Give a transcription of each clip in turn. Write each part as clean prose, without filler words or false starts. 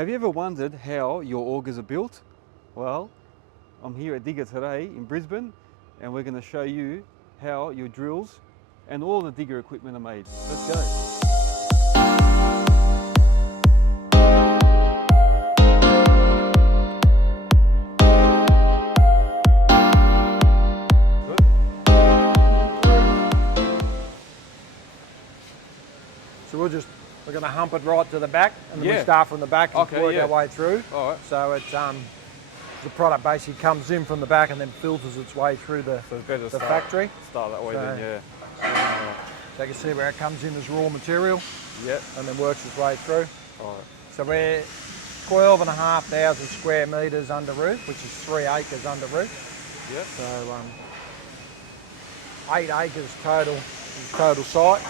Have you ever wondered how your augers are built? Well, I'm here at Digga today in Brisbane, and we're going to show you how your drills and all the digger equipment are made. Let's go. So we're going to hump it right to the back, and then we Yeah. start from the back and work our way through. All right. So it's the product basically comes in from the back and then filters its way through the So it's better to factory. Start that way then, yeah. So you can see where it comes in as raw material, Yep. and then works its way through. All right. So we're 12,500 square metres under roof, which is 3 acres under roof. Yep. So 8 acres total site.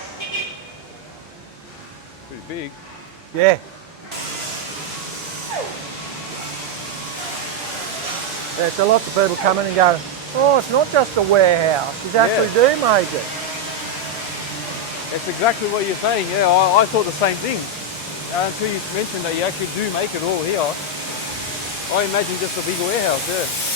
Pretty big. Yeah. Yeah, so lots of people come in and go, oh, it's not just a warehouse, it's actually do make it. It's exactly what you're saying, yeah. I thought the same thing until you mentioned that you actually do make it all here. I imagine just a big warehouse, yeah.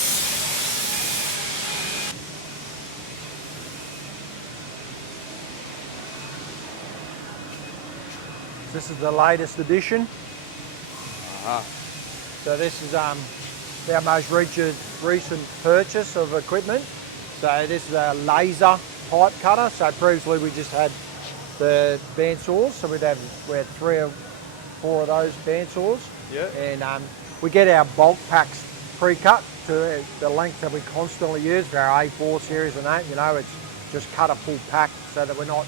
This is the latest edition. Ah. So this is our most recent purchase of equipment. So this is a laser pipe cutter. So previously we just had the bandsaws. So we had 3 or 4 of those bandsaws. Yeah. And we get our bulk packs pre-cut to the length that we constantly use for our A4 series and that. You know, it's just cut a full pack so that we're not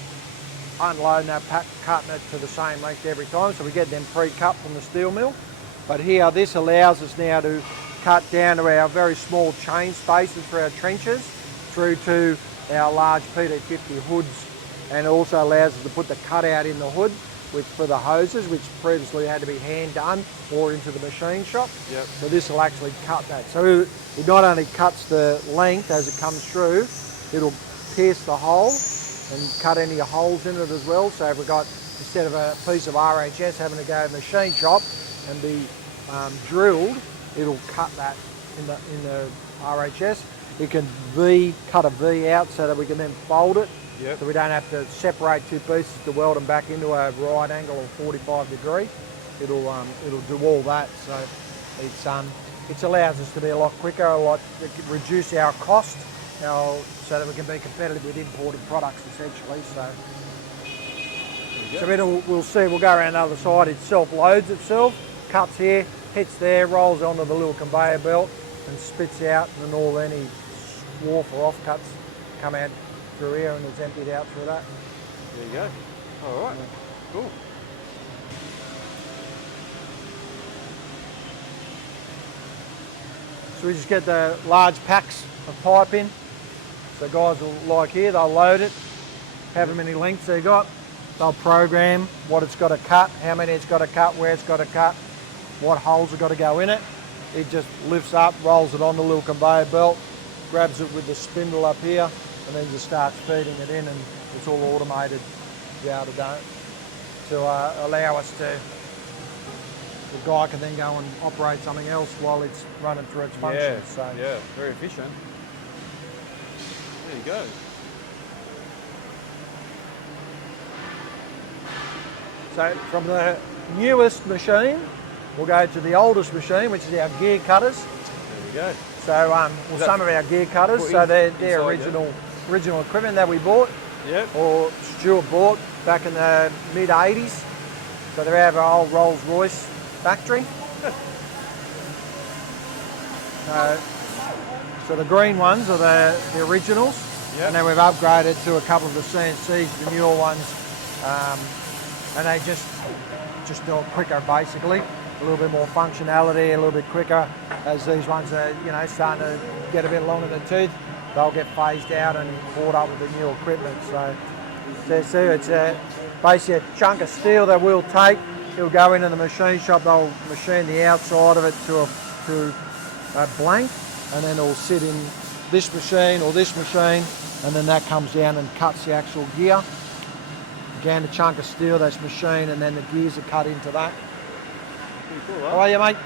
unloading that pack, cutting it to the same length every time. So we get them pre-cut from the steel mill. But here, this allows us now to cut down to our very small chain spaces for our trenches through to our large PD50 hoods, and also allows us to put the cutout in the hood for the hoses, which previously had to be hand done or into the machine shop. Yep. So this will actually cut that. So it not only cuts the length as it comes through, it'll pierce the hole and cut any holes in it as well. So if we've got, instead of a piece of RHS having to go to the machine shop and be drilled, it'll cut that in the RHS. It can cut a V out so that we can then fold it. Yep. So we don't have to separate 2 pieces to weld them back into a right angle or 45 degree. It'll do all that. So it allows us to be a lot quicker, reduce our cost, so that we can be competitive with imported products essentially. So we'll see, we'll go around the other side, it self-loads itself, cuts here, hits there, rolls onto the little conveyor belt and spits out, and then all any swarf or offcuts come out through here and it's emptied out through that. There you go. All right. Cool. So we just get the large packs of pipe in. So guys will, like here, they'll load it, however many lengths they got. They'll program what it's got to cut, how many it's got to cut, where it's got to cut, what holes have got to go in it. It just lifts up, rolls it on the little conveyor belt, grabs it with the spindle up here, and then just starts feeding it in, and it's all automated to be able to allow us to, the guy can then go and operate something else while it's running through its functions. Yeah, very efficient. There you go. So from the newest machine, we'll go to the oldest machine, which is our gear cutters. There you go. So some of our gear cutters, so they're original equipment that we bought, or Stuart bought back in the mid-80s. So they're out of our old Rolls-Royce factory. So the green ones are the originals, and then we've upgraded to a couple of the CNCs, the newer ones, and they just do it quicker basically, a little bit more functionality, a little bit quicker. As these ones are, starting to get a bit long in the tooth, they'll get phased out and brought up with the new equipment. So see, it's basically a chunk of steel that we'll take. It'll go into the machine shop. They'll machine the outside of it to a blank, and then it'll sit in this machine or this machine, and then that comes down and cuts the actual gear. Again, a chunk of steel that's machined, and then the gears are cut into that. Pretty cool, How huh? are you, mate?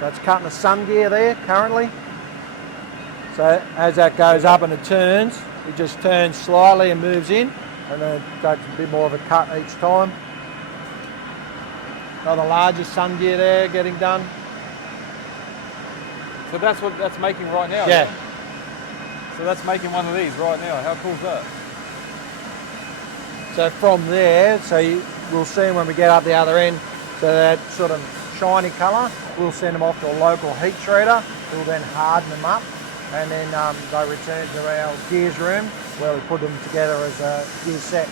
So it's cutting the sun gear there currently. So as that goes up and it turns, it just turns slightly and moves in, and then it takes a bit more of a cut each time. Got the largest sun gear there getting done. So that's what that's making right now? Yeah. So that's making one of these right now. How cool is that? So from there, we'll see when we get up the other end, so that sort of shiny colour, we'll send them off to a local heat treater, who will then harden them up, and then they return to our gears room where we put them together as a gear set.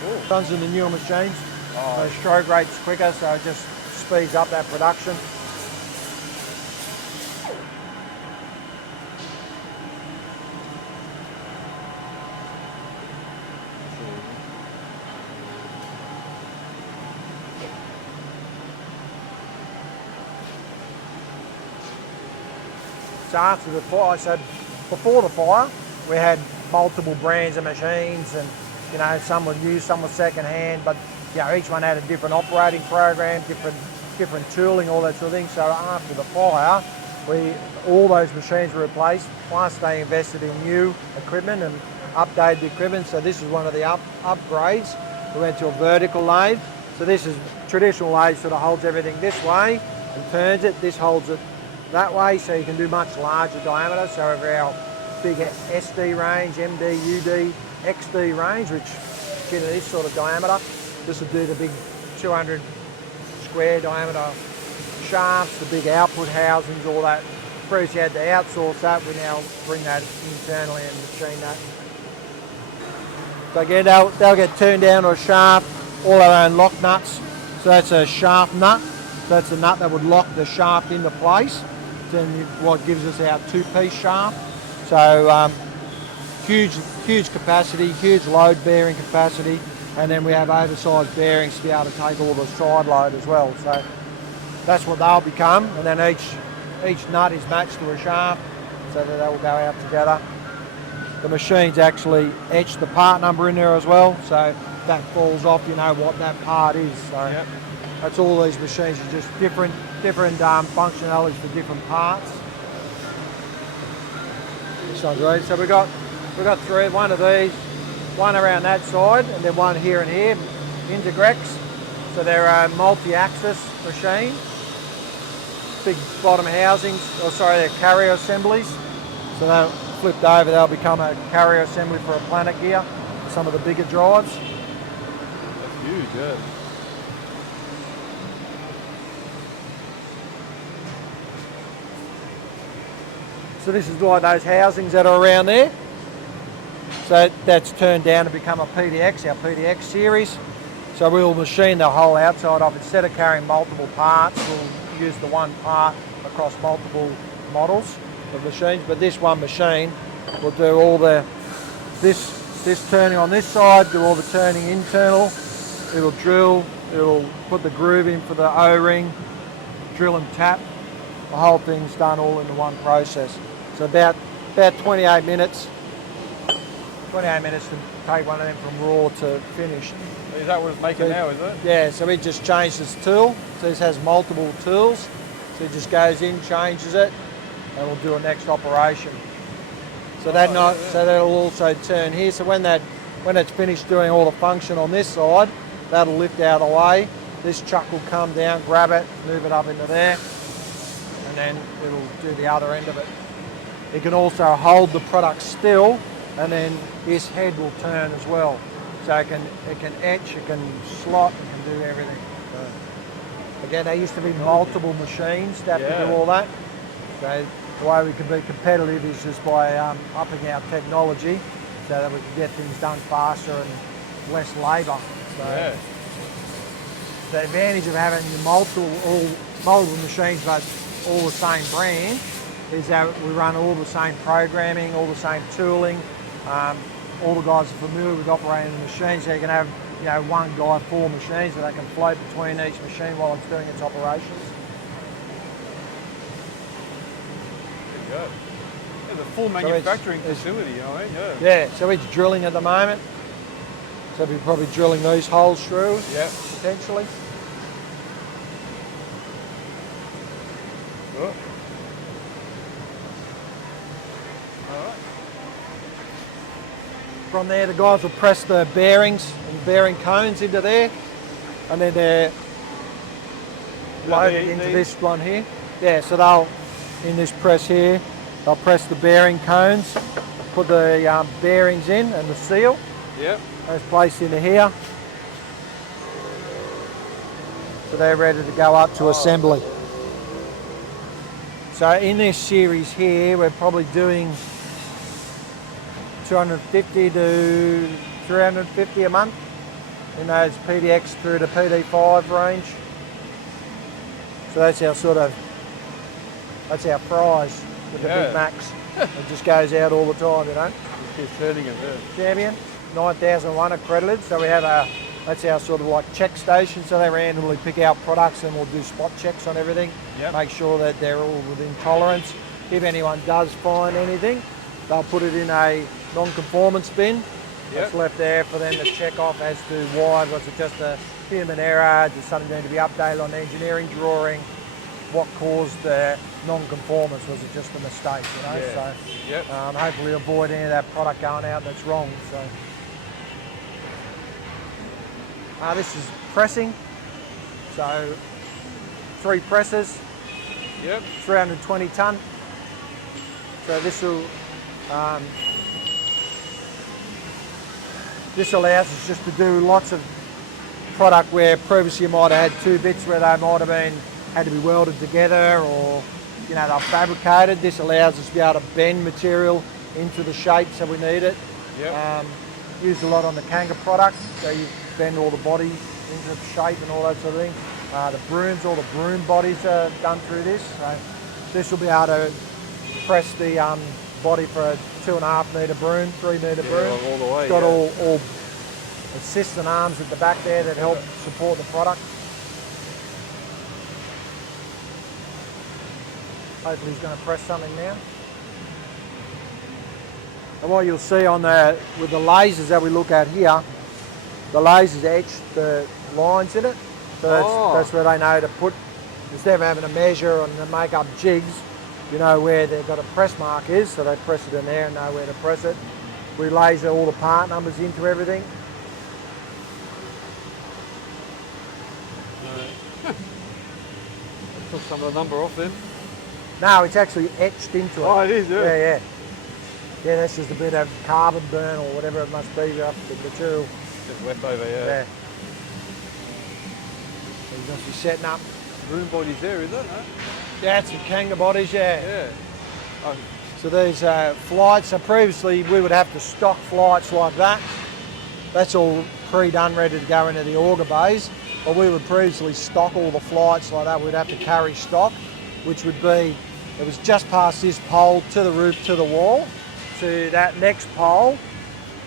Cool. Runs in the newer machines, so stroke rate's quicker, so it just speeds up that production. So after the fire, so before the fire, we had multiple brands of machines, and you know, some were new, some were second hand, but you know, each one had a different operating program, different tooling, all that sort of thing. So after the fire, all those machines were replaced, plus they invested in new equipment and updated the equipment. So this is one of the upgrades. We went to a vertical lathe. So this is traditional lathe, sort of holds everything this way and turns it. This holds it that way, so you can do much larger diameter. So over our big SD range, MD, UD, XD range, which get this sort of diameter, this will do the big 200 square diameter shafts, the big output housings, all that. Previously you had to outsource that, we now bring that internally and machine that. So again, they'll get turned down to a shaft, all our own lock nuts. So that's a shaft nut. So that's the nut that would lock the shaft into place. Then what gives us our two-piece shaft. So huge capacity, huge load bearing capacity, and then we have oversized bearings to be able to take all the side load as well. So that's what they'll become, and then each nut is matched to a shaft, so that they will go out together. The machine's actually etched the part number in there as well, so if that falls off, you know what that part is. So yep. That's all these machines are just different functionalities for different parts. This one's ready. So we've got three, one of these, one around that side, and then one here and here, Integrex. So they're a multi-axis machine. Big bottom housings, they're carrier assemblies. So they're flipped over, they'll become a carrier assembly for a planet gear, some of the bigger drives. That's huge, yeah. So this is like those housings that are around there. So that's turned down to become a PDX, our PDX series. So we'll machine the whole outside of it. Instead of carrying multiple parts, we'll use the one part across multiple models of machines. But this one machine will do all this turning on this side, do all the turning internal. It'll drill, it'll put the groove in for the O-ring, drill and tap. The whole thing's done all in one process. So about 28 minutes. 28 minutes to take one of them from raw to finished. Is that what it's making now, is it? Yeah, so we just changed this tool. So this has multiple tools. So it just goes in, changes it, and we'll do a next operation. So so that'll also turn here. So when it's finished doing all the function on this side, that'll lift out of the way. This chuck will come down, grab it, move it up into there, and then it'll do the other end of it. It can also hold the product still, and then this head will turn as well. So it can etch, it can slot, it can do everything. So again, there used to be multiple machines that can do all that. So the way we can be competitive is just by upping our technology so that we can get things done faster and less labour. So the advantage of having multiple machines but all the same brand is that we run all the same programming, all the same tooling. All the guys are familiar with operating the machine, so you can have one guy, 4 machines, and they can float between each machine while it's doing its operations. There you go. It's a full manufacturing facility, you know what I mean? Yeah, so it's drilling at the moment. So we'll be probably drilling these holes through, Yep. potentially. Good. Alright. From there, the guys will press the bearings and bearing cones into there, and then they're loaded into this one here. Yeah, so they'll, in this press here, they'll press the bearing cones, put the bearings in and the seal. Yep. That's placed into here. So they're ready to go up to assembly. So in this series here, we're probably doing 250 to 350 a month in those PDX through to PD5 range. So that's our sort of, that's our prize with the Big Macs. It just goes out all the time, you know. Just keeps turning it, yeah. Champion, 9001 accredited. So we have that's our sort of like check station. So they randomly pick out products and we'll do spot checks on everything. Yep. Make sure that they're all within tolerance. If anyone does find anything, they'll put it in a non-conformance bin. That's left there for them to check off as to why. Was it just a human error? Does something need to be updated on the engineering drawing? What caused the non-conformance? Was it just a mistake, you know? Yeah. So hopefully avoid any of that product going out that's wrong. So this is pressing. So 3 presses. Yep. 320 tonne. So this will this allows us just to do lots of product where previously you might have had 2 bits where they might have been had to be welded together, or you know, they're fabricated. This allows us to be able to bend material into the shape so we need it. Yep. Used a lot on the Kanga product, so you bend all the body into shape and all that sort of thing. The brooms, all the broom bodies are done through this. So this will be able to press the body for a 2.5 metre broom, 3 metre broom. All the way. It's got all assists and arms at the back there that help support the product. Hopefully he's going to press something now. And what you'll see on with the lasers that we look at here, the lasers etch the lines in it. So that's where they know to put, instead of having to measure and make up jigs, you know where they've got a press mark is, so they press it in there and know where to press it. We laser all the part numbers into everything. Took some of the number off then. No, it's actually etched into it. Oh, it is, yeah. Yeah. Yeah, that's just a bit of carbon burn or whatever it must be off the material. Just left over, Yeah. So you're going to be setting up. Broom body's there, is it? No? Yeah, it's the Kanga bodies, yeah. Yeah. Oh. So these flights, so previously we would have to stock flights like that. That's all pre-done, ready to go into the auger bays. But we would previously stock all the flights like that. We'd have to carry stock, which would be, it was just past this pole to the roof to the wall, to that next pole,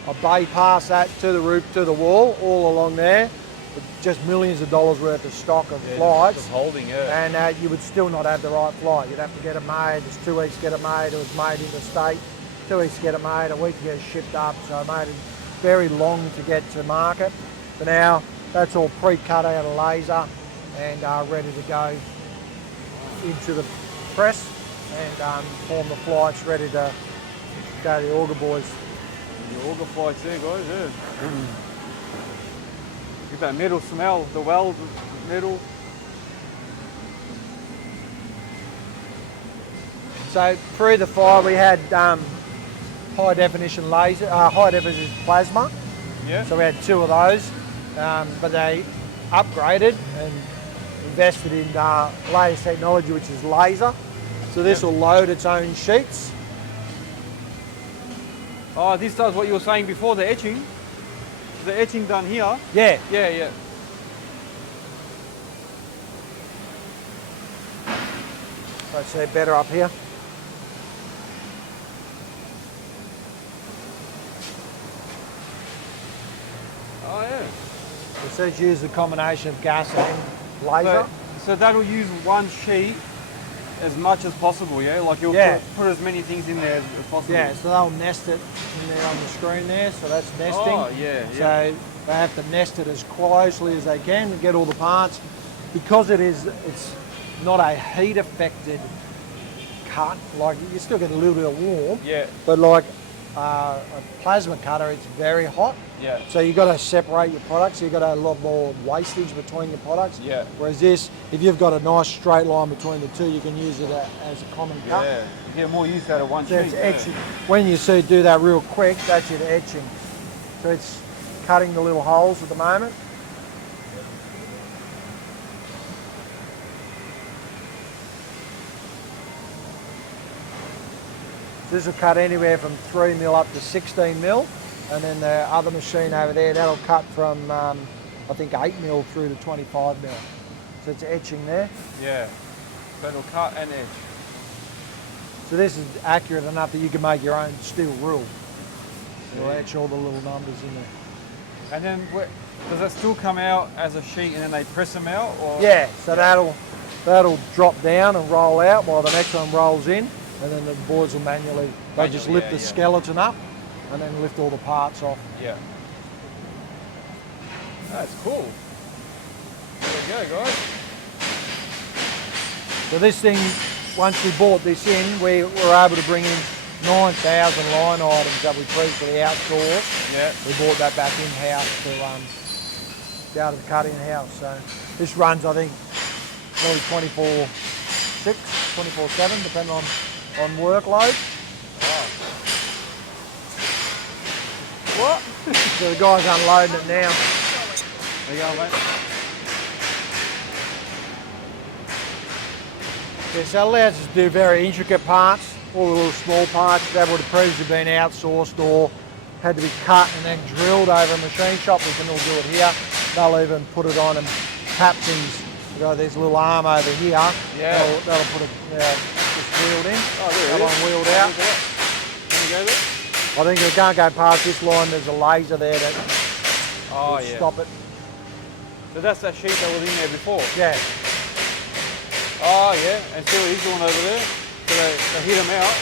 a bay past that to the roof to the wall, all along there, with just millions of dollars worth of stock of flights. Just holding, yeah. And you would still not have the right flight. You'd have to get it made. It's 2 weeks to get it made. It was made in the state. 2 weeks to get it made, a week to get it shipped up. So it made it very long to get to market. But now that's all pre-cut out of laser and ready to go into the press and form the flights ready to go to the auger boys. The auger flights there, guys, yeah. Get that metal smell, the weld metal. So pre the fire we had high definition laser, high definition plasma. Yeah. So we had 2 of those, but they upgraded and invested in latest technology, which is laser. So this will load its own sheets. Oh, this does what you were saying before, the etching. The etching done here. Yeah. Yeah. I'd say better up here. Oh, yeah. It says use the combination of gas and laser. So that'll use one sheet as much as possible, yeah? Like you'll put as many things in there as possible. Yeah, so they'll nest it in there on the screen there, so that's nesting. Oh, yeah. So They have to nest it as closely as they can and get all the parts. Because it's not a heat affected cut, like you still get a little bit of warm. Yeah. But like a plasma cutter, it's very hot. Yeah. So you've got to separate your products. You've got a lot more wastage between your products. Yeah. Whereas this, if you've got a nice straight line between the two, you can use it as a common cut. Yeah. You get more use out of one So sheet. it's etching. When you see do that real quick, that's it etching. So it's cutting the little holes at the moment. This will cut anywhere from 3 mil up to 16 mil. And then the other machine over there, that'll cut from, I think 8 mil through to 25 mil. So it's etching there. Yeah. So it'll cut and etch. So this is accurate enough that you can make your own steel rule. It'll etch all the little numbers in there. And then does that still come out as a sheet and then they press them out? Or? Yeah, so that'll drop down and roll out while the next one rolls in, and then the boards will manually just lift the skeleton up and then lift all the parts off. Yeah. That's cool. There we go, guys. So this thing, once we bought this in, we were able to bring in 9,000 line items that we previously outsourced. Yeah. We bought that back in-house to be able to cut in-house. So this runs, I think, probably 24/6, 24/7, depending on workload. Wow. What? So the guy's unloading it now. There you go, mate. Yeah, so it allows us to do very intricate parts, all the little small parts that would have previously been outsourced or had to be cut and then drilled over a machine shop. We can all do it here. They'll even put it on and tap these. We've got this little arm over here. Yeah. That'll put it just wheeled in. Oh, there that it one is. wheeled out. Can you go there? I think it can't go past this line. There's a laser there that Oh, will yeah. stop it. So that's that sheet that was in there before? Yeah. Oh, yeah. And see what he's doing over there? So they hit him out.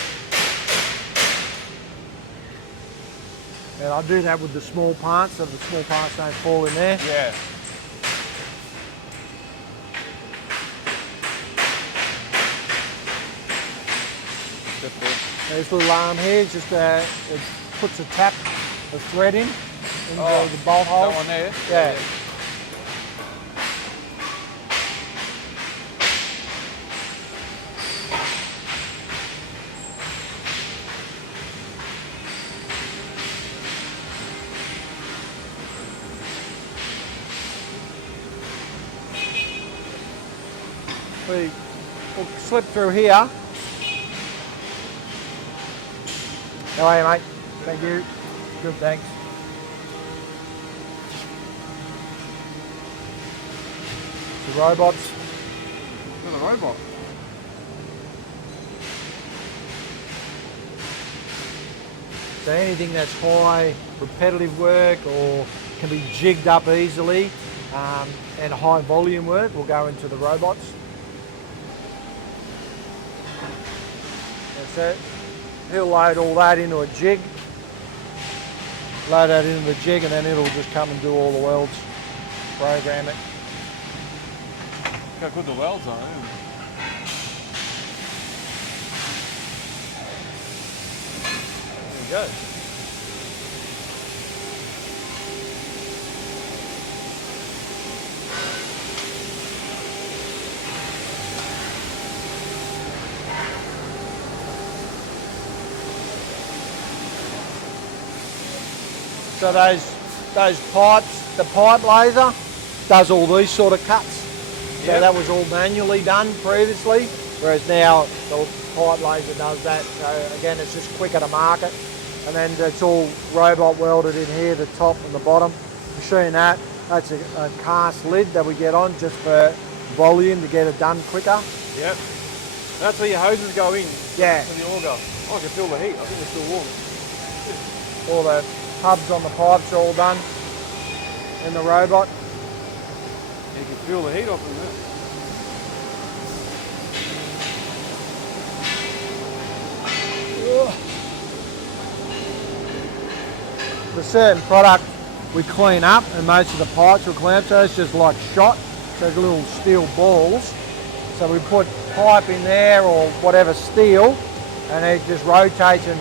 And I'll do that with the small parts so the small parts don't fall in there. Yeah. This little arm here, just it puts a tap, a thread in into the bolt hole. That one there? Yeah. We'll slip through here. How are you, mate? Thank you. Good, thanks. The robots. Not a robot. So anything that's high repetitive work or can be jigged up easily and high volume work will go into the robots. That's it. He'll load all that into a jig, load that into the jig, and then it'll just come and do all the welds, program it. Look how good the welds are. There you go. So those pipes, the pipe laser does all these sort of cuts. So that was all manually done previously, whereas now the pipe laser does that. So again, it's just quicker to market. And then it's all robot welded in here, the top and the bottom. Machine that's a cast lid that we get on just for volume to get it done quicker. Yep. That's where your hoses go in. Yeah. For the auger. Oh, I can feel the heat. I think it's still warm. All the hubs on the pipes are all done in the robot. You can feel the heat off them there. For certain product, we clean up, and most of the pipes will clean up, so it's just like shot, so it's little steel balls. So we put pipe in there or whatever steel, and it just rotates and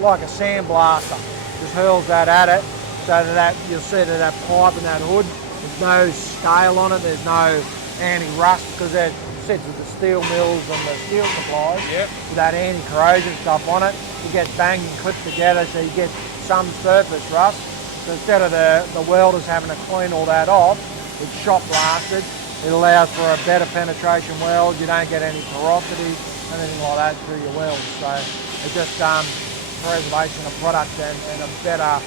like a sandblaster, just hurls that at it, so that you'll see that pipe and that hood, there's no scale on it, there's no anti-rust, because that sits with the steel mills and the steel supplies, with that anti-corrosion stuff on it. You get banged and clipped together, so you get some surface rust. So instead of the welders having to clean all that off, it's shot blasted. It allows for a better penetration weld. You don't get any porosity, anything like that through your welds. So it's just preservation of product and a better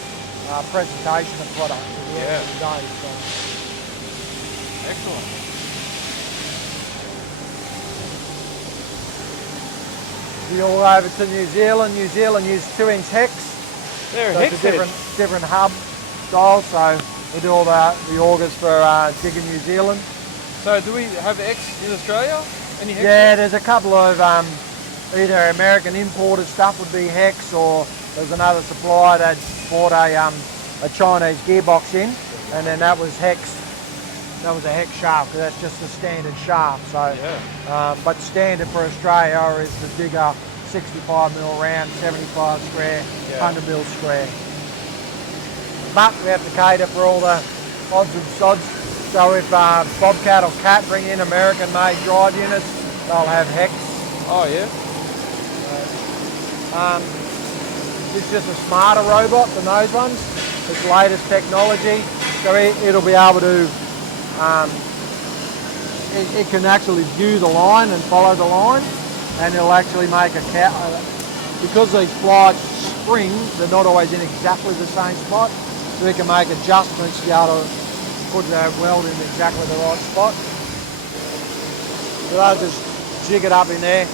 presentation of product at the end of the day. So. Excellent. We all over to New Zealand. New Zealand use 2-inch hex. They're So hex it's a different hub style. So we do all the augers for Digga New Zealand. So do we have X in Australia? Any hex? Yeah, there's a couple of either American imported stuff would be hex, or there's another supplier that bought a Chinese gearbox in, and then that was hex. That was a hex shaft, because that's just the standard shaft. So, but standard for Australia is the Digga 65mm round, 75 square, 100mm square. But we have to cater for all the odds and sods. So if Bobcat or Cat bring in American-made drive units, they'll have hex. Oh yeah. It's just a smarter robot than those ones. It's latest technology, so it'll be able to. It can actually view the line and follow the line, and it'll actually make a count. Because these flight springs, they're not always in exactly the same spot, so it can make adjustments to be able to put the weld in exactly the right spot. So they'll just jig it up in there.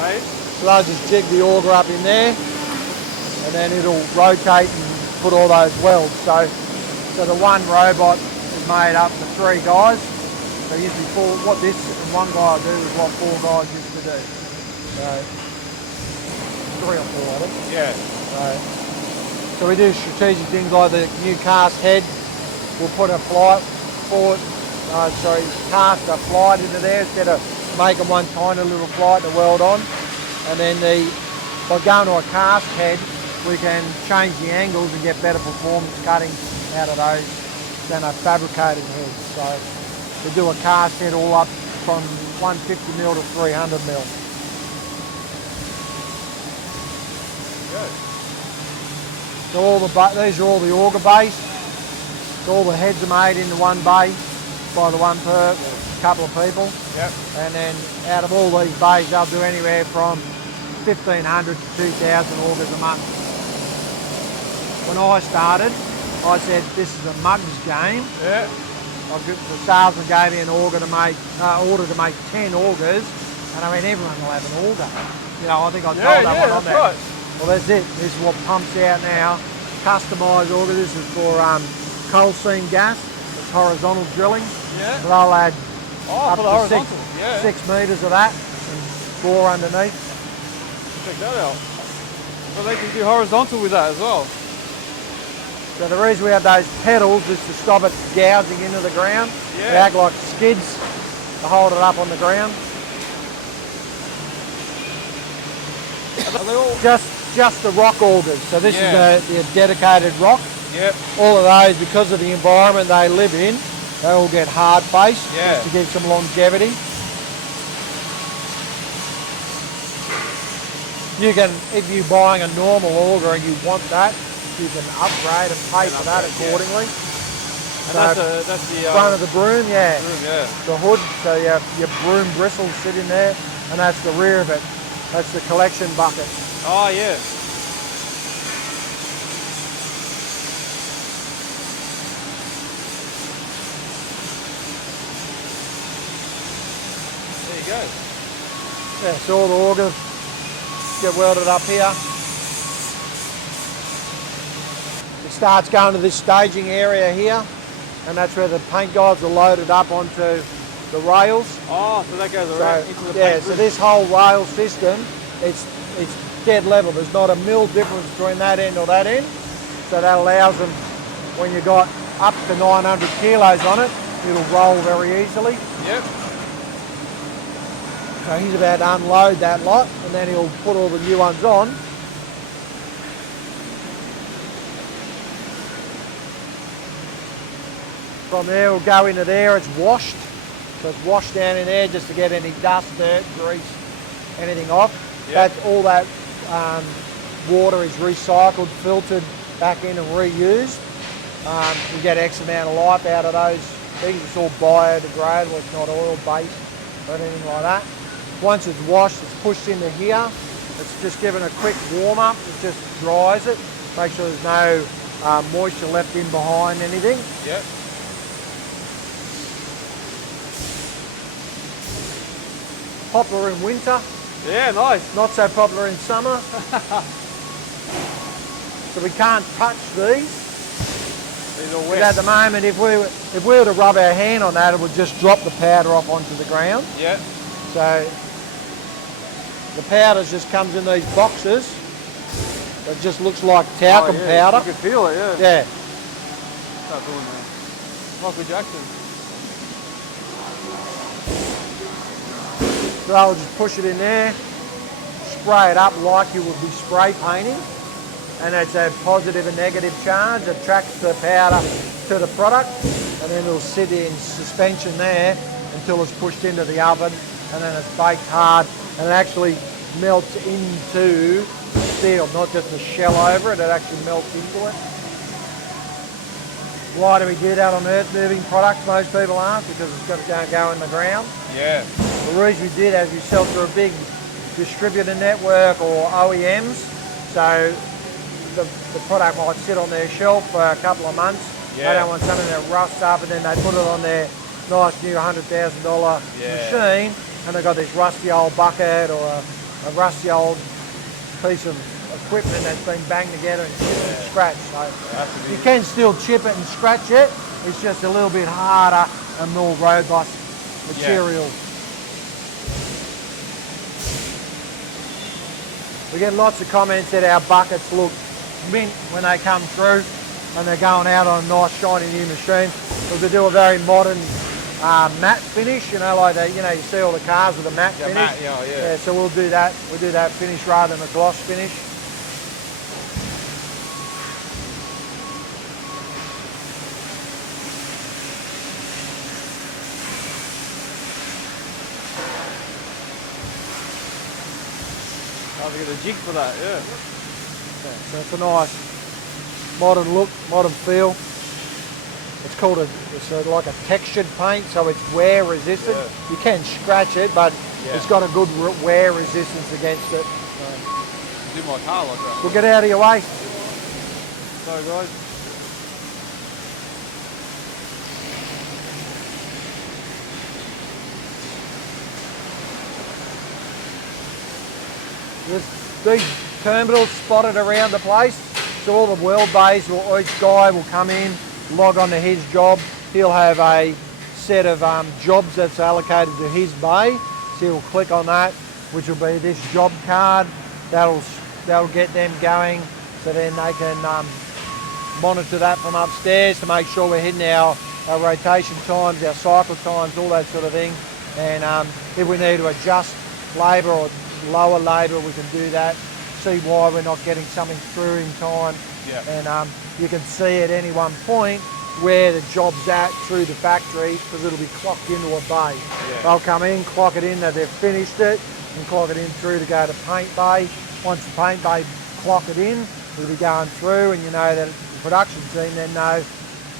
Right. So they'll just jig the auger up in there, and then it'll rotate and put all those welds. So the one robot is made up for 3 guys. So usually what this and one guy will do is what 4 guys used to do. So 3 or 4 of them. Yeah. So we do strategic things like the new cast head. We'll put a cast a flight into there instead of making one tiny little flight to weld on. And then by going to a cast head, we can change the angles and get better performance cutting out of those than a fabricated head. So we do a cast head all up from 150mm to 300mm. Good. So these are all the auger bays. So all the heads are made into one bay by the one per couple of people. Yep. And then out of all these bays, they'll do anywhere from 1,500 to 2,000 augers a month. When I started, I said this is a mug's game. Yeah. The salesman gave me an order to make 10 augers, and I mean everyone will have an auger. You know, I think I told that one on there. Right. Well, that's it. This is what pumps out now. Customised auger. This is for coal seam gas. It's horizontal drilling. Yeah. So they'll add for the up to horizontal. 6 metres of that and bore underneath. Check that out. So they can do horizontal with that as well. So the reason we have those pedals is to stop it gouging into the ground. Yeah. They act like skids to hold it up on the ground. Are they all? Just the rock augers. So this is the dedicated rock. Yep. All of those, because of the environment they live in, they all get hard faced just to give some longevity. You can, if you're buying a normal auger and you want that, you can upgrade and pay for that accordingly. And that's the front of the broom, broom, yeah. The hood, so your broom bristles sit in there, and that's the rear of it. That's the collection bucket. Oh yeah. There you go. Yeah, so all the augers get welded up here. It starts going to this staging area here, and that's where the paint guides are loaded up onto the rails. Oh, so that goes around into the paint so this whole rail system, it's dead level. There's not a mil difference between that end or that end, so that allows them when you got up to 900 kilos on it, it'll roll very easily. Yep. So he's about to unload that lot, and then he'll put all the new ones on. From there, we'll go into there, it's washed. So it's washed down in there just to get any dust, dirt, grease, anything off. Yep. All that water is recycled, filtered back in and reused. We get X amount of life out of those things. It's all biodegradable, it's not oil-based or anything like that. Once it's washed, it's pushed into here. It's just given a quick warm-up. It just dries it. Make sure there's no moisture left in behind anything. Yep. Popular in winter. Yeah, nice. Not so popular in summer. So we can't touch these. These are But wet. at the moment, if we were to rub our hand on that, it would just drop the powder off onto the ground. Yeah. So the powder just comes in these boxes. It just looks like talcum powder. You can feel it, yeah. Yeah. Start doing that. Michael Jackson. So I'll just push it in there, spray it up like you would be spray painting, and it's a positive and negative charge. It attracts the powder to the product, and then it'll sit in suspension there until it's pushed into the oven, and then it's baked hard, and it actually melts into the steel, not just the shell over it, it actually melts into it. Why do we do that on earth-moving products, most people ask? Because it's got to go in the ground. Yeah. The reason we did is we sell through a big distributor network or OEMs, so the product might sit on their shelf for a couple of months. Yeah. They don't want something that rusts up, and then they put it on their nice new $100,000 machine, and they've got this rusty old bucket or a rusty old piece of equipment that's been banged together and chipped and scratched. So you can still chip it and scratch it, it's just a little bit harder and more robust material. We get lots of comments that our buckets look mint when they come through and they're going out on a nice shiny new machine. Because we do a very modern matte finish, you know, like that, you know, you see all the cars with a matte finish. Matte, yeah. So we'll do that finish rather than a gloss finish. I'll get a jig for that, yeah. So it's a nice modern look, modern feel. It's called like a textured paint, so it's wear resistant. Yeah. You can scratch it, but it's got a good wear resistance against it. Do my car like that. We'll get out of your way. Sorry guys. These terminals spotted around the place, so all the weld bays, or each guy will come in, log on to his job. He'll have a set of jobs that's allocated to his bay, so he'll click on that, which will be this job card. That'll get them going, so then they can monitor that from upstairs to make sure we're hitting our rotation times, our cycle times, all that sort of thing. And if we need to adjust labour or lower labour, we can do that. See why we're not getting something through in time. Yeah. And you can see at any one point where the job's at through the factory, because it'll be clocked into a bay. Yeah. They'll come in, clock it in that they've finished it, and clock it in through to go to paint bay. Once the paint bay clock it in, it'll be going through, and you know that the production team then know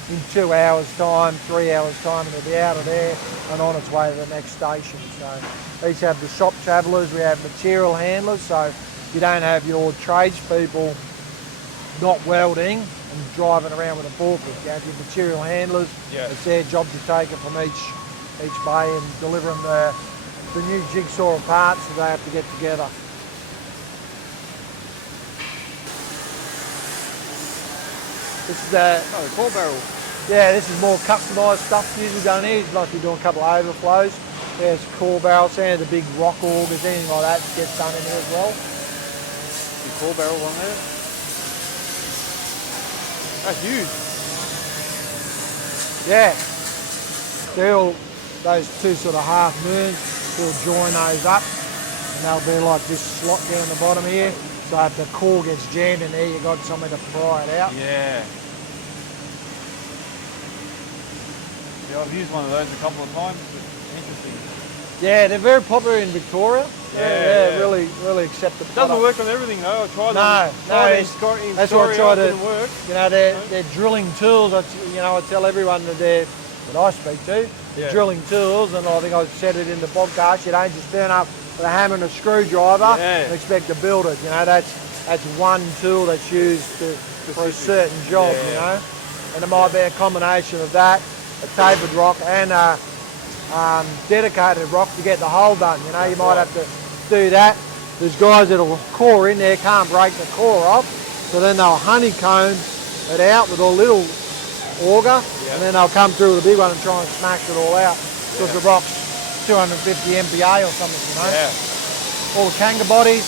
in 2 hours time, 3 hours time, it'll be out of there and on its way to the next station. So these have the shop travellers, we have material handlers, so you don't have your tradespeople not welding and driving around with a forklift. You have your material handlers. It's their job to take it from each bay and deliver them the new jigsaw parts that they have to get together. This is the core barrel. Yeah, this is more customised stuff usually done here. You'd like to be doing a couple of overflows. There's core barrels there, the big rock augers, anything like that gets done in here as well. The core barrel on there. That's huge. Yeah. They'll, those two sort of half moons, we'll join those up and they'll be like this slot down the bottom here. So if the core gets jammed in there, you've got somewhere to pry it out. Yeah. Yeah, I've used one of those a couple of times. It's interesting. Yeah, they're very popular in Victoria. Yeah. Really accepted. It doesn't work on everything though. I tried No, that's what I try to. Didn't work. You know, they're drilling tools. I tell everyone that I speak to, they're drilling tools, and I think I said it in the podcast. You don't just turn up with a hammer and a screwdriver and expect to build it. You know, that's one tool that's used for a certain job. You know, and it might be a combination of that, a tapered rock, and a dedicated rock to get the hole done. You know, you might have to do that. There's guys that'll core in there, can't break the core off, so then they'll honeycomb it out with a little auger, and then they'll come through with a big one and try and smash it all out because the rock's 250 MPa or something, you know. Yeah. All the Kanga bodies,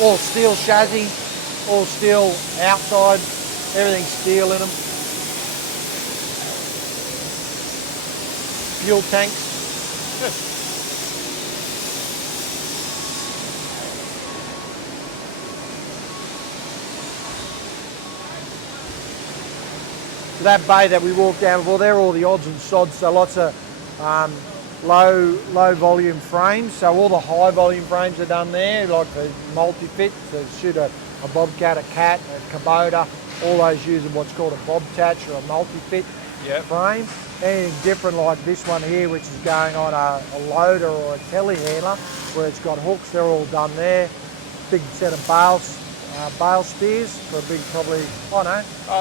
all steel chassis, all steel outside, everything's steel in them. Fuel tanks. So that bay that we walked down before, they're all the odds and sods, so lots of low volume frames. So all the high volume frames are done there, like the multi-fit, so shoot a bobcat, a cat, a Kubota, all those using what's called a bobtatch or a multi-fit frame. Anything different like this one here, which is going on a loader or a telehandler, where it's got hooks, they're all done there. Big set of bale spears for a big, probably, no,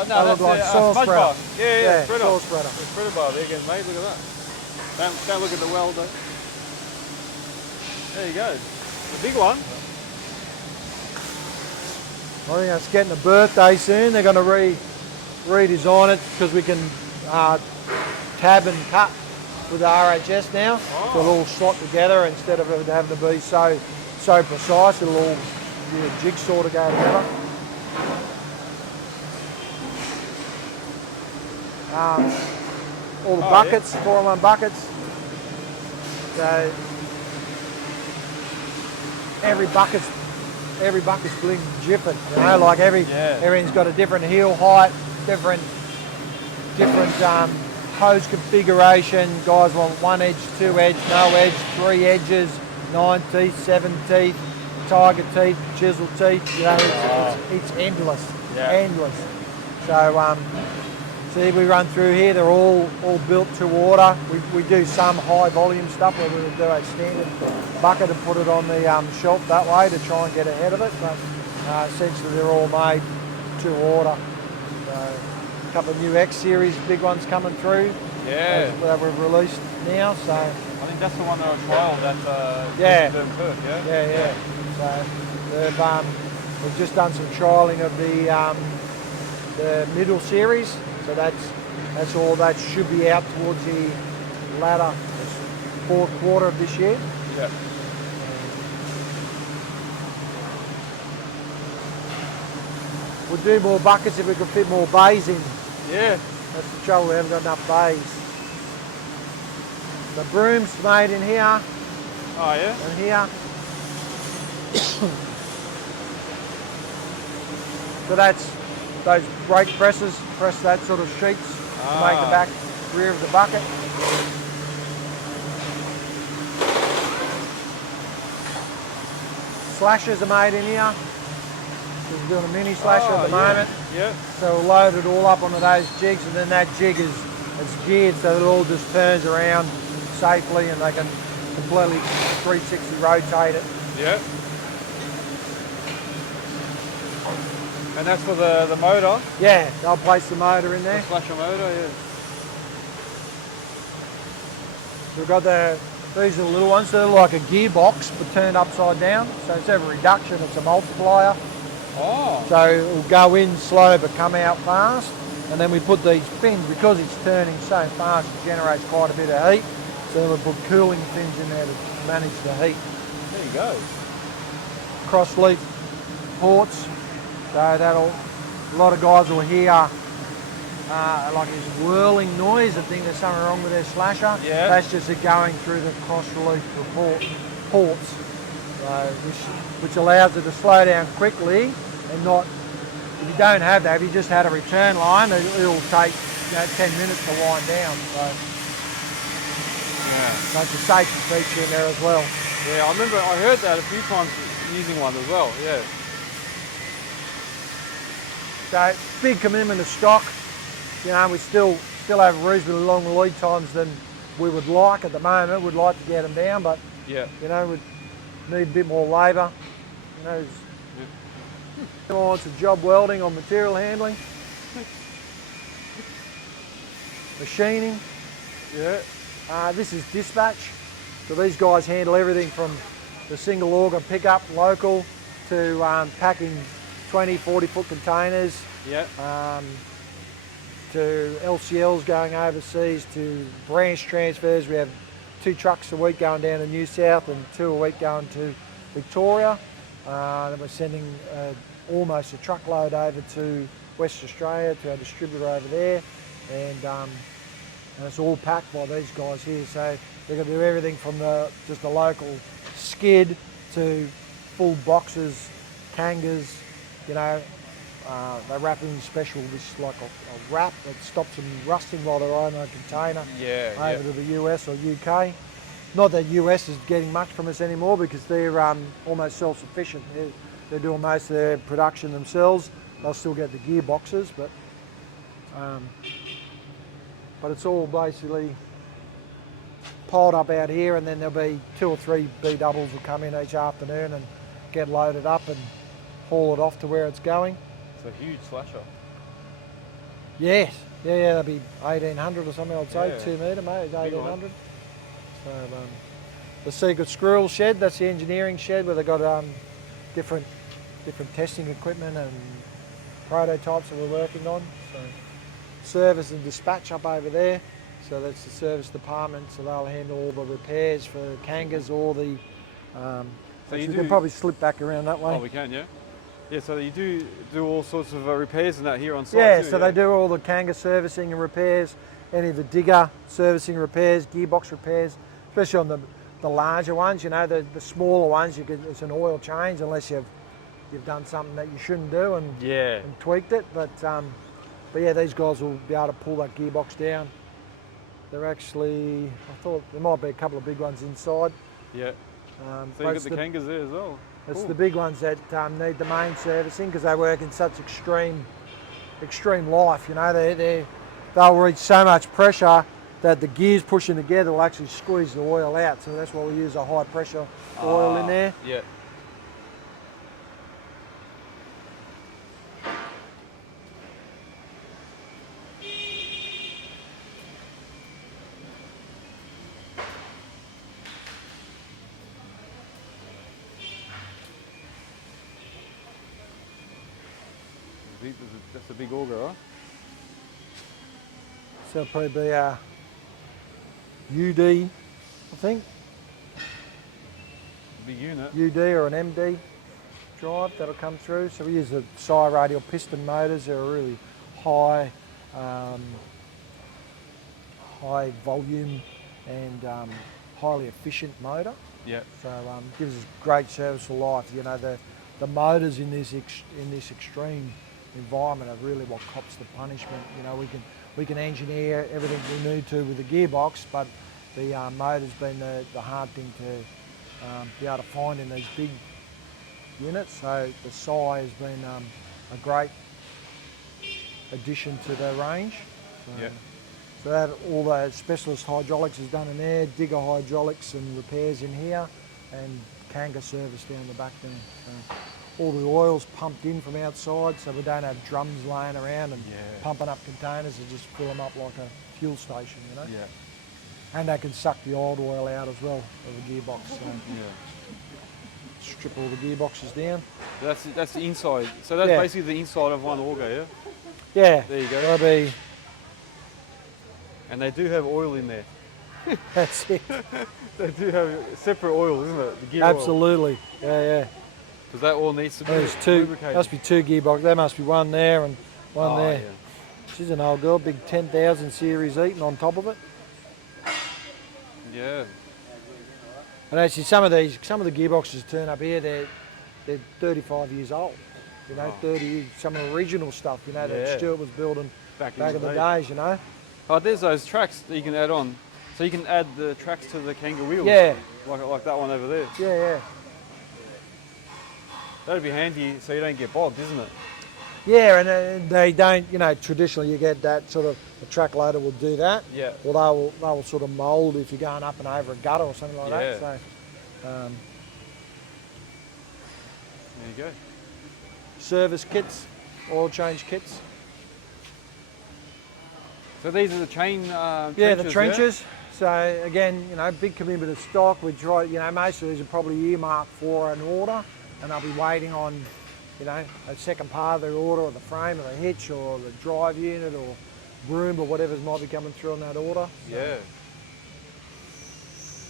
they look that's like a saw smudge spreader. bar. Yeah, spreader. Saw spreader. The spreader bar there again, mate, look at that. Don't look at the weld though. There you go. The big one. I think that's getting a birthday soon. They're going to redesign it because we can tab and cut with the RHS now. So it'll all slot together instead of it having to be so precise. It'll all be a jigsaw to go together. All the buckets, 4-in-1 buckets. So every bucket's bling different, you know, like everything's got a different heel height, different hose configuration. Guys want 1 edge, 2 edge, no edge, 3 edges, 9 teeth, 7 teeth, tiger teeth, chisel teeth. You know, it's endless, endless. So see, we run through here. They're all built to order. We do some high volume stuff where we would do a standard bucket and put it on the shelf that way to try and get ahead of it. But essentially, they're all made to order. So, a couple of new X series big ones coming through. Yeah. That we've released now. So I think that's the one that I trialled at Perth, Yeah. So we've just done some trialling of the middle series. So that's all. That should be out towards the latter 4th quarter of this year. Yeah. We'll do more buckets if we can fit more bays in. Yeah. That's the trouble, we haven't got enough bays. The broom's made in here. Oh yeah? And here. So that's those brake presses, press that sort of sheets to make the back rear of the bucket. Slashers are made in here. So we're doing a mini slasher at the moment. Yeah. So we'll load it all up onto those jigs, and then that jig is geared so that it all just turns around safely and they can completely 360 rotate it. Yeah. And that's for the motor? Yeah, they'll place the motor in there. The slasher motor, yeah. We've got these are the little ones, so they're like a gearbox but turned upside down. So instead of a reduction, it's a multiplier. Oh. So it'll go in slow but come out fast. And then we put these fins, because it's turning so fast, it generates quite a bit of heat. So then we put cooling fins in there to manage the heat. There you go. Cross leaf ports. So a lot of guys will hear like this whirling noise. I think there's something wrong with their slasher. Yeah. That's just it going through the cross relief ports, so, which allows it to slow down quickly and not. If you don't have that, if you just had a return line, it'll take 10 minutes to wind down. So, so it's a safety feature in there as well. Yeah, I heard that a few times using one as well. Yeah. So big commitment to stock. You know, we still have reasonably long lead times than we would like at the moment. We'd like to get them down, but Yeah. you know, we need a bit more labour. You know, it's a job welding on material handling, machining. Yeah. This is dispatch. So these guys handle everything from the single auger pickup local to packing 20, 40 foot containers, Yeah. to LCLs going overseas, to branch transfers. We have 2 trucks a week going down to New South and 2 a week going to Victoria. Then we're sending almost a truckload over to West Australia to our distributor over there, and it's all packed by these guys here. So they're going to do everything from just the local skid to full boxes, kangas. You know, they wrap in special, this like a wrap that stops them rusting while they're on a container over to the US or UK. Not that US is getting much from us anymore because they're almost self-sufficient. They're doing most of their production themselves. They'll still get the gearboxes, but it's all basically piled up out here, and then there'll be 2 or 3 B doubles will come in each afternoon and get loaded up and haul it off to where it's going. It's a huge slasher. Yes, yeah, that'll be 1800 or something, I'd say, Yeah. 2 metre, mate, it's 1800. So the secret squirrel shed, that's the engineering shed where they've got different testing equipment and prototypes that we're working on. So service and dispatch up over there. So that's the service department, so they'll handle all the repairs for kangas, all the. So you can probably slip back around that way. Oh, we can, yeah. Yeah, so you do all sorts of repairs and that here on site. Yeah, too, so they do all the kanga servicing and repairs, any of the Digga servicing repairs, gearbox repairs, especially on the larger ones. You know, the smaller ones, it's an oil change unless you've done something that you shouldn't do and tweaked it. But yeah, these guys will be able to pull that gearbox down. They're actually, I thought there might be a couple of big ones inside. Yeah. So you've got the kangas there as well. It's the big ones that need the main servicing because they work in such extreme life. You know, they'll reach so much pressure that the gears pushing together will actually squeeze the oil out. So that's why we use a high pressure oil in there. Yeah. That's a big auger, right? So it'll probably be a UD, I think. Big unit. UD or an MD drive that'll come through. So we use the side radial piston motors. They're a really high volume and highly efficient motor. Yeah. So gives us great service for life. You know, the motors in this extreme environment are really what cops the punishment. You know, we can engineer everything we need to with the gearbox, but the motor's been the hard thing to be able to find in these big units. So the SI has been a great addition to the range. So that all the specialist hydraulics is done in there, Digga hydraulics and repairs in here, and kanga service down the back there. So all the oil's pumped in from outside, so we don't have drums laying around and pumping up containers. They just fill them up like a fuel station, you know. Yeah. And they can suck the old oil out as well of the gearbox. So strip all the gearboxes down. That's the inside. So that's basically the inside of one auger, yeah? Yeah. There you go. That'll be. And they do have oil in there. That's it. They do have separate oil, isn't it? The gear Absolutely. Oil. Yeah. Because that all needs to be lubricated. Must be 2 gearboxes. There must be one there and one there. Yeah. She's an old girl, big 10,000 series Eaton on top of it. Yeah. And actually, some of the gearboxes turn up here. They're 35 years old. You know, 30 years. Some of the original stuff. You know, that Stuart was building back in the days. You know. Oh, there's those tracks that you can add on. So you can add the tracks to the kangaroo wheels. Yeah. Like that one over there. Yeah, yeah. That'd be handy so you don't get bogged, isn't it? Yeah, and they don't, you know, traditionally you get that sort of, the track loader will do that. Yeah. Or they will sort of mould if you're going up and over a gutter or something like that. So, there you go. Service kits, oil change kits. So these are the chain trenches? Yeah, the trenches. So again, you know, big commitment of stock. We try, you know, most of these are probably earmarked for an order, and they'll be waiting on, you know, a second part of their order, or the frame, or the hitch, or the drive unit, or broom, or whatever might be coming through on that order. So yeah.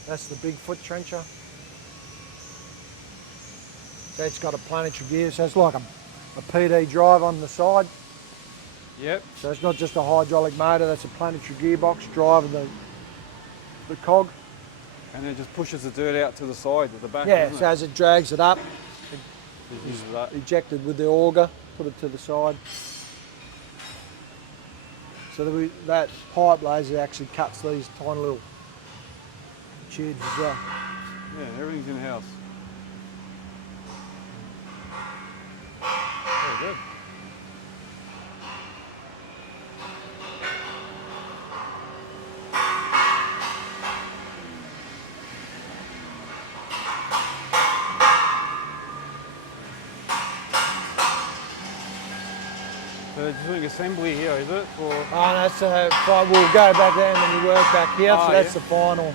That's the big foot trencher. So it's got a planetary gear, so it's like a PD drive on the side. Yep. So it's not just a hydraulic motor, that's a planetary gearbox driving the cog. And it just pushes the dirt out to the side at the back. Yeah, so as it drags it up, that. ejected with the auger, put it to the side. So that pipe laser actually cuts these tiny little tubes as well. Yeah, everything's in house. Very good. So they're just doing assembly here, is it? Or? Oh, that's we'll go back there and then you work back here. So that's the final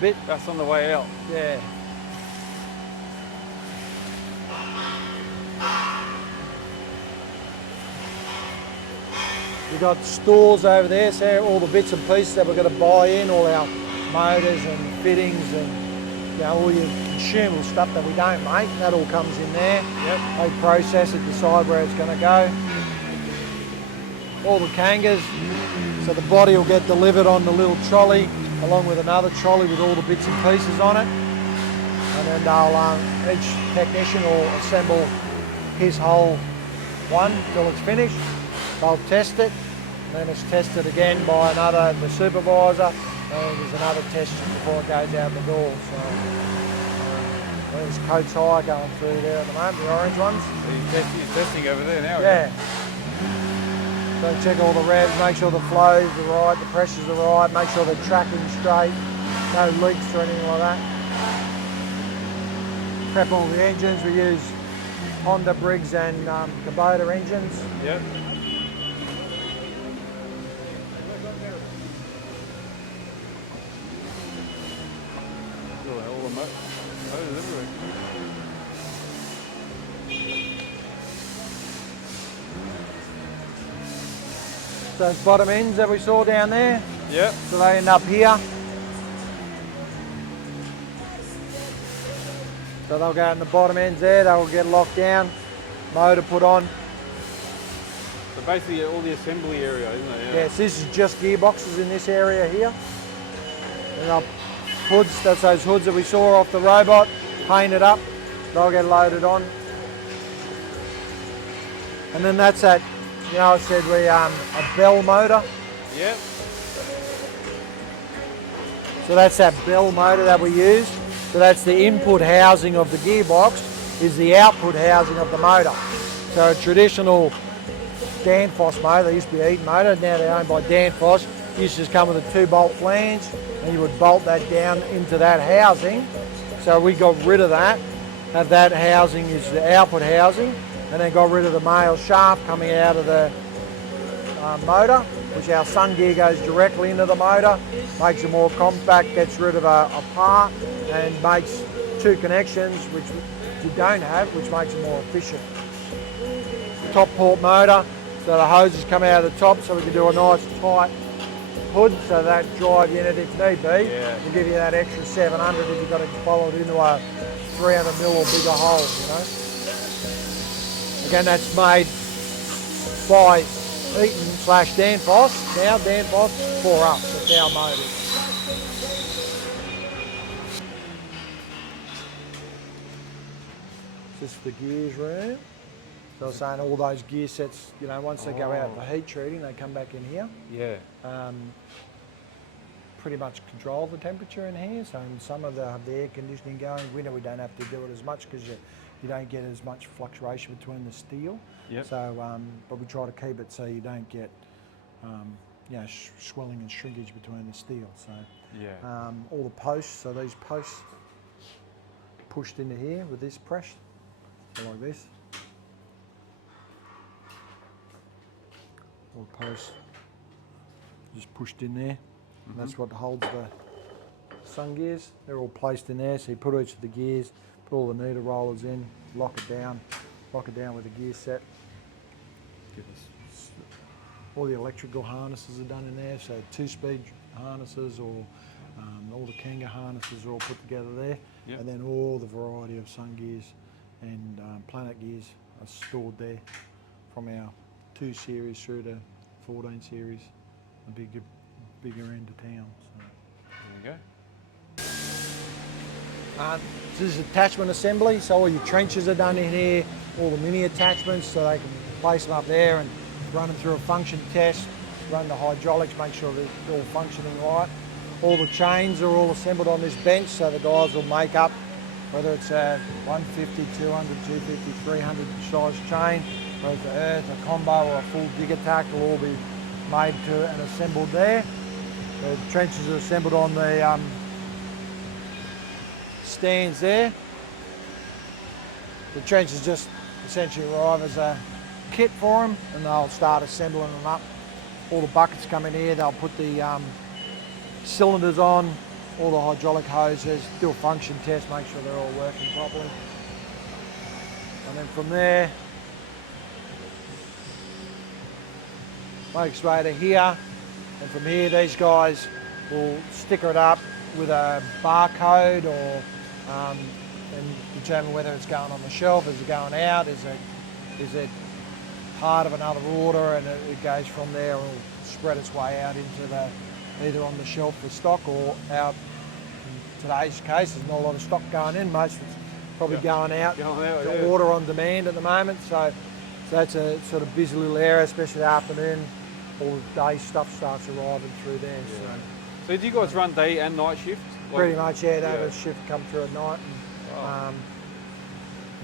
bit. That's on the way out. Yeah. We've got stores over there, so all the bits and pieces that we're going to buy in, all our motors and fittings and, you know, all your consumable stuff that we don't make, that all comes in there. Yep. They process it, decide where it's going to go. All the kangas, so the body will get delivered on the little trolley along with another trolley with all the bits and pieces on it. And then they'll, each technician will assemble his whole one till it's finished. They'll test it, and then it's tested again by the supervisor, and there's another test before it goes out the door. So there's coats high going through there at the moment, the orange ones. He's testing over there now. Yeah. So check all the revs, make sure the flows are right, the pressures are right, make sure they're tracking straight, no leaks or anything like that. Prep all the engines. We use Honda, Briggs and Kubota engines. Yep. All the motors everywhere. Those bottom ends that we saw down there, Yep. so they end up here. So they'll go in the bottom ends there, they'll get locked down, motor put on. So basically all the assembly area, isn't it? Yeah. Yes, this is just gearboxes in this area here. And they'll hoods, that's those hoods that we saw off the robot, painted up, they'll get loaded on. And then that's that, you know, I said we a bell motor. Yep. So that's that bell motor that we use. So that's the input housing of the gearbox, is the output housing of the motor. So a traditional Danfoss motor, they used to be Eaton motor, now they're owned by Danfoss, used to just come with a 2-bolt flange, and you would bolt that down into that housing. So we got rid of that, have that housing is the output housing, and then got rid of the male shaft coming out of the motor, which our sun gear goes directly into the motor, makes it more compact, gets rid of a part, and makes 2 connections, which you don't have, which makes it more efficient. Top port motor, so the hoses come out of the top, so we can do a nice tight hood, so that drive unit, if need be, will give you that extra 700 if you've got to follow it into a 300mm or bigger hole, you know. Again, that's made by Eaton/Danfoss. Now Danfoss 4 up. That's our motor. This is the gears room. So I was saying all those gear sets, you know, once they go out for heat treating, they come back in here. Yeah. Pretty much control the temperature in here. So in summer they have the air conditioning going. Winter we don't have to do it as much because you don't get as much fluctuation between the steel. Yep. So, but we try to keep it so you don't get, you know, swelling and shrinkage between the steel. So yeah. all the posts. So these posts pushed into here with this press, like this. All the posts just pushed in there. And that's what holds the sun gears. They're all placed in there, so you put each of the gears, put all the needle rollers in, lock it down with the gear set. All the electrical harnesses are done in there, so 2-speed harnesses or all the Kanga harnesses are all put together there. Yep. And then all the variety of sun gears and Planet gears are stored there from our 2 series through to 14 series, a bigger end of town. So. There you go. This is attachment assembly, so all your trenches are done in here, all the mini attachments, so they can place them up there and run them through a function test, run the hydraulics, make sure they're all functioning right. All the chains are all assembled on this bench, so the guys will make up, whether it's a 150, 200, 250, 300 size chain, whether it's earth, a combo or a full Digga tack will all be made to and assembled there. The trenches are assembled on the stands there. The trenches just essentially arrive as a kit for them and they'll start assembling them up. All the buckets come in here, they'll put the cylinders on, all the hydraulic hoses, do a function test, make sure they're all working properly. And then from there, makes way to here. And from here, these guys will sticker it up with a barcode or and determine whether it's going on the shelf, is it going out, is it part of another order, and it goes from there, will spread its way out into the either on the shelf for stock or out. In today's case, there's not a lot of stock going in. Most of it's probably going out to order on demand at the moment. So that's a sort of busy little area, especially the afternoon. All the day stuff starts arriving through there. Yeah. So do you guys run day and night shift? Pretty much, yeah. They have a shift come through at night. And,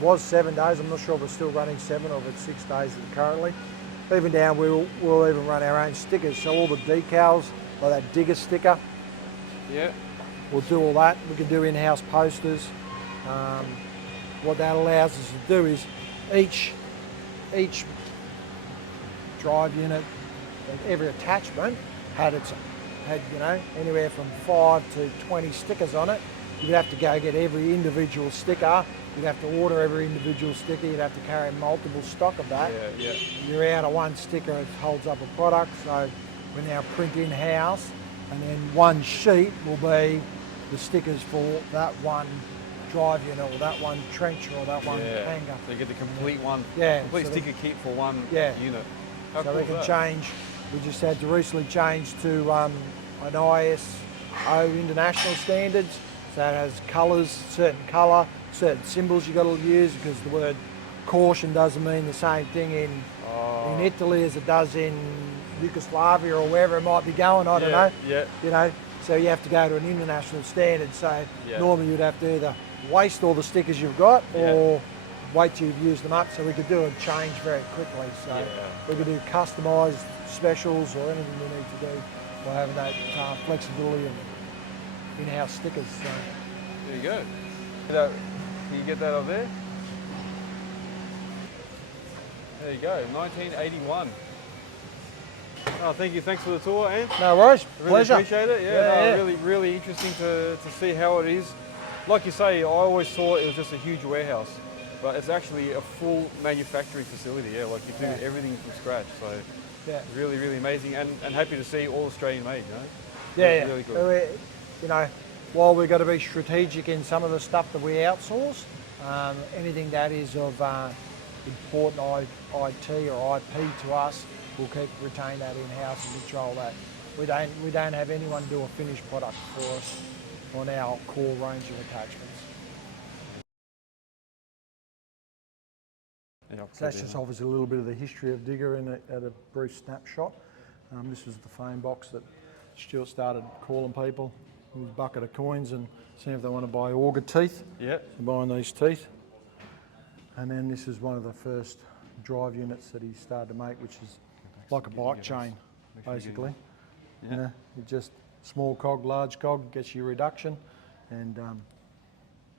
was 7 days. I'm not sure if we're still running 7 or if it's 6 days currently. Even down, we'll even run our own stickers. So all the decals, like that Digga sticker. Yeah. We'll do all that. We can do in-house posters. What that allows us to do is each drive unit, every attachment had you know, anywhere from 5 to 20 stickers on it. You'd have to go get every individual sticker. You'd have to order every individual sticker. You'd have to carry multiple stock of that. Yeah, yeah. You're out of one sticker, it holds up a product. So we now print in-house, and then one sheet will be the stickers for that one drive unit or that one trencher or that one hanger. So you get the complete one, complete so sticker kit for one unit. How so cool we can is that? change. We just had to recently change to an ISO international standards. So it has colours, certain colour, certain symbols you've got to use, because the word caution doesn't mean the same thing in Italy as it does in Yugoslavia or wherever it might be going, I don't know. Yeah. You know, so you have to go to an international standard. So normally you'd have to either waste all the stickers you've got or wait till you've used them up. So we could do a change very quickly. So we could do customised specials or anything we need to do by having that flexibility of in-house stickers. So. There you go. Can you get that up there? There you go, 1981. Oh, thank you. Thanks for the tour, Ant. No worries. Really Pleasure. appreciate it. Really, really interesting to see how it is. Like you say, I always thought it was just a huge warehouse, but it's actually a full manufacturing facility. Yeah, like you do everything from scratch. So really, really amazing, and happy to see all Australian made. You know? Really good. You know, while we've got to be strategic in some of the stuff that we outsource, anything that is of important IT or IP to us, we'll retain that in-house and control that. We don't have anyone do a finished product for us on our core range of attachments. So that's just obviously a little bit of the history of Digga at a brief snapshot. This was the phone box that Stuart started calling people with a bucket of coins and seeing if they want to buy auger teeth. Yeah. So buying these teeth. And then this is one of the first drive units that he started to make, which is like a bike chain, basically. Yeah. You know, it just small cog, large cog, gets you reduction, and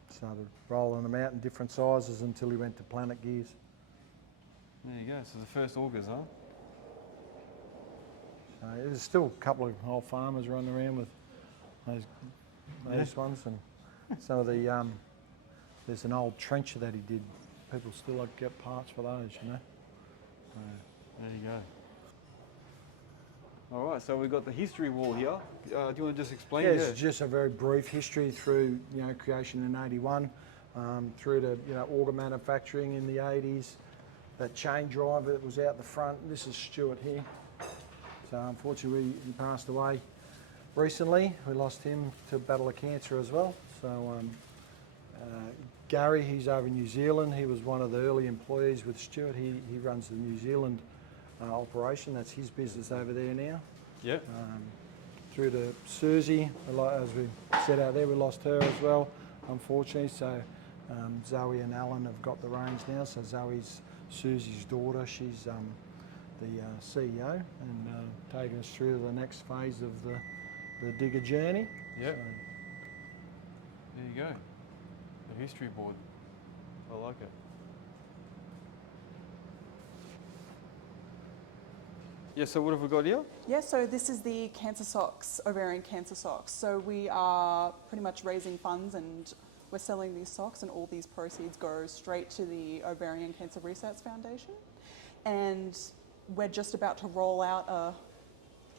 started rolling them out in different sizes until he went to planet gears. There you go. So the first augers, huh? There's still a couple of old farmers running around with those ones, and some of the there's an old trencher that he did. People still like get parts for those, you know. There you go. All right, so we've got the history wall here. Do you want to just explain? Yeah, it's just a very brief history through, you know, creation in '81, through to, you know, auger manufacturing in the '80s. That chain driver that was out the front. This is Stuart here. So unfortunately, he passed away recently. We lost him to a battle of cancer as well. So Gary, he's over in New Zealand. He was one of the early employees with Stuart. He runs the New Zealand operation. That's his business over there now. Yep. Through to Susie, as we said out there, we lost her as well, unfortunately. So Zoe and Alan have got the reins now. So Zoe's Susie's daughter. She's the CEO and taking us through to the next phase of the Digga journey. Yep. So, there you go. The history board. I like it. Yeah, so what have we got here? Yeah, so this is the cancer socks, ovarian cancer socks. So we are pretty much raising funds and we're selling these socks, and all these proceeds go straight to the Ovarian Cancer Research Foundation. And we're just about to roll out a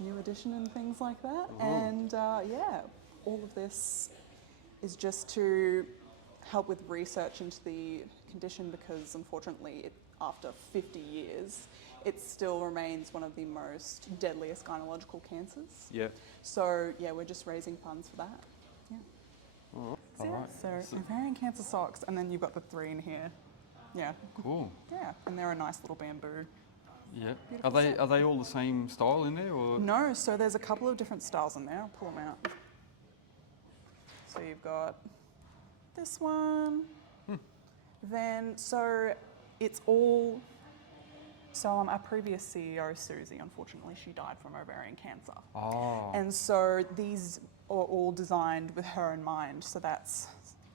new edition and things like that. Ooh. And yeah, all of this is just to help with research into the condition, because unfortunately, after 50 years, it still remains one of the most deadliest gynecological cancers. Yeah. So yeah, we're just raising funds for that. Yeah. All So, right. so ovarian cancer socks, and then you've got the 3 in here. Yeah. Cool. Yeah, and they're a nice little bamboo. Yeah. Beautiful Are they all the same style in there, or? No, so there's a couple of different styles in there. I'll pull them out. So you've got this one. Then, so it's all. So our previous CEO, Susie, unfortunately, she died from ovarian cancer. Oh. And so these are all designed with her in mind. So that's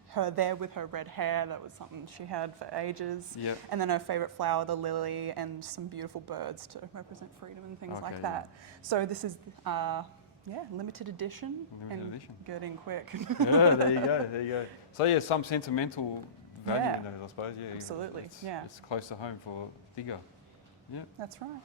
her there with her red hair. That was something she had for ages. Yep. And then her favourite flower, the lily, and some beautiful birds to represent freedom and things like that. Yeah. So this is, limited edition. Limited edition. Getting quick. Yeah, there you go, there you go. So yeah, some sentimental value in those, I suppose. Yeah, absolutely. It's close to home for Digga. Yeah. That's right.